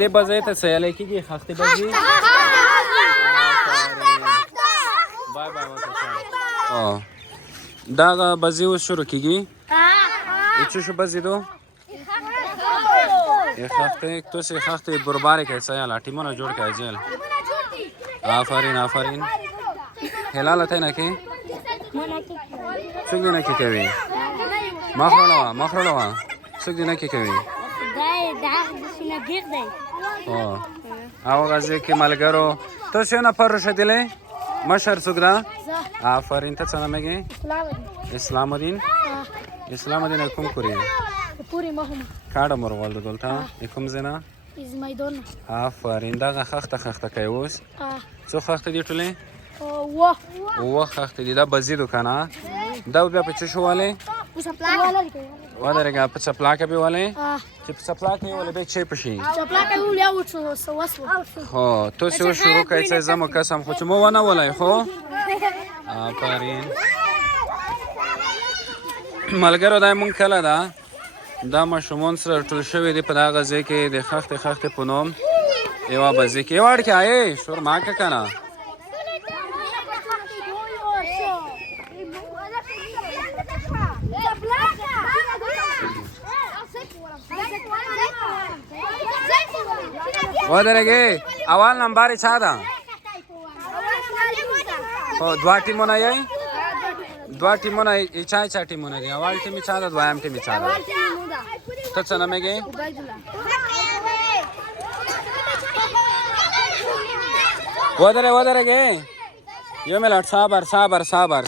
دې بځای ته سیالي کېږي خښتې بځي بای بای دغه بځي اوس شروع کېږي څه شو بځي دو خښتې تو سې خښتې بربارې کوي سیاله ټیمونه جوړ کوي جیل آفرین آفرین هلاله ته نه کې څوک دې نه کې کوي مخرړه څوک دې نه کې کوي او غازی کې ملګرو ته څو نفر رسېدلې مشر څوک ده آفرین ته څه نوم یې اسلام الدین کوم کوری پوری مهم کاډه مرغول دلته کوم زنه از میدان آفرین دغه خښته کوي اوس څو خښتې دي ټولې اوه خښتې دي دا بزي دوکانه دا بیا په څه شو والې ودرېږه په چپلاکه به والې چې په چپلاکه یې ولې بیا چی پشي هو تو څه شروع کوي چې زمو قسم خو چې مو ونه ولای خو آفرین ملګرو دا مونږ کله ده دا ماشومان سره ټول شوي دي په دغه ځای کې د خښتې په نوم یوه بزي کې یو اړکې آیې شور ما که که نه ودرېږې اول نمبر یې چا ده خو دوه ټیمونه یې دوه ټیمونه چا ټیمونه دي اول ټیم یې چا ده دویم ټیم یې چا ده ته څه نوم یې ودرېږې یو منټ صبر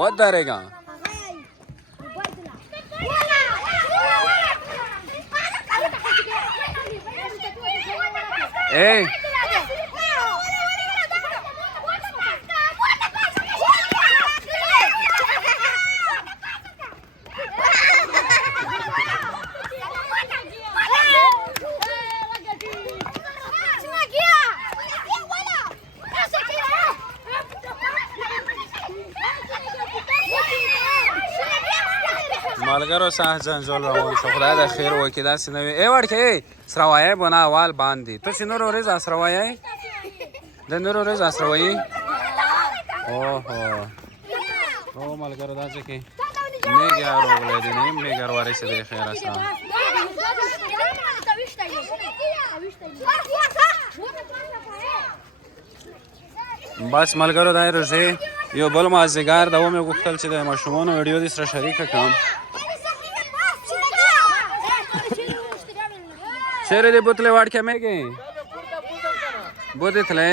ودرېږه Hey! مالګرو ساه جنجال روان شو خدای د خیر وکړي داسې نه وي ای وړکې سره وایې بونه اول باندې ته چې نور ورځ سره وایې د نور ورځ سره وایې اوهو مالګرو دا چې کې میګا روغلی دی نیم میګا ورسې دی خیر سره بس ملګرو دا روزې یو بل مازدیګر د ومې غوښتل چې د ماشومانو ویډیو دې سره شریکه کړم چیرې دې بوتلې واړکې میږې بوتې تلې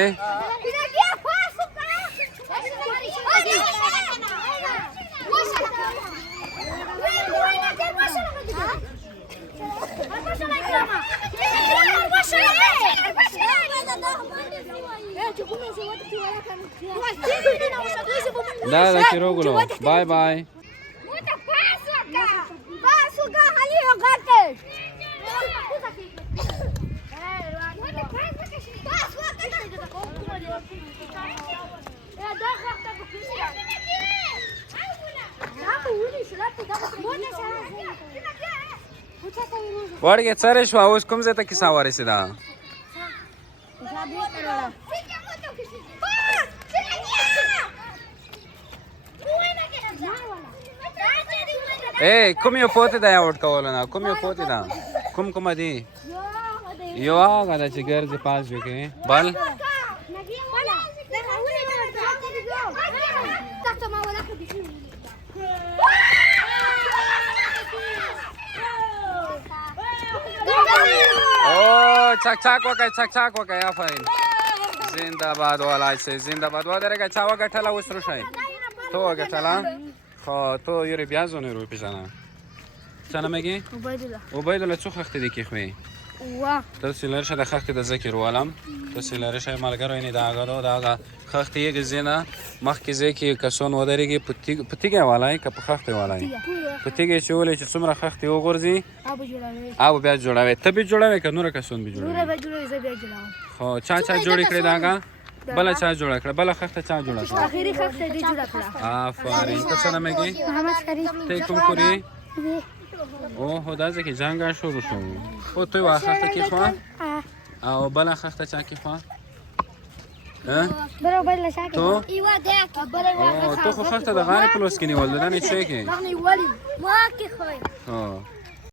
Da, Chirogolo. Bye bye. ورګه څاره شو اوس کوم ځای ته کیسه ورسېده ای کوم یو پوتې ده یا وټ کول نه کوم یو پوتې ده کوم دي یو هغه ده چې ګرځي پاس وکړي بل چک وکړئ آفرین زنده باد والای سي زنده باد ودرېږه چا وګټله اوس روښی تو وګټله خو تو یورې بیا زونه رو پیژنه څه نوم یې عبیدالله څو خښتې دې کېښوې ته داسې لرې شه د خښتې د زه کېروالم داسې لرې شه ملګرو یعنې د هغه د هغه خښتې یې ځای نه مخکې ځای کې کسان ودرېږي په تیږه والای که په خښتې والای په تیږه یې چې ولې چې څومره خښتې وغورځي او بیا جوړوي ته بیا جوړوې که نوره کسان بیا جوړوي خو چا جوړې کړې د هغه بله چا جوړه کړه بله خښته چا جوړه کړه آفرین ته څه نوم یې ته یې کوم کورې اوه دا ځکه جنگ شروع شو خو توی واخخته کی خو او بل اخخته چا کی خو برابر لشاكي تو ايوه داك او تو خو خخته د غاری پلوس کې نیول نه چي کې غني ولي ماكي خوي ها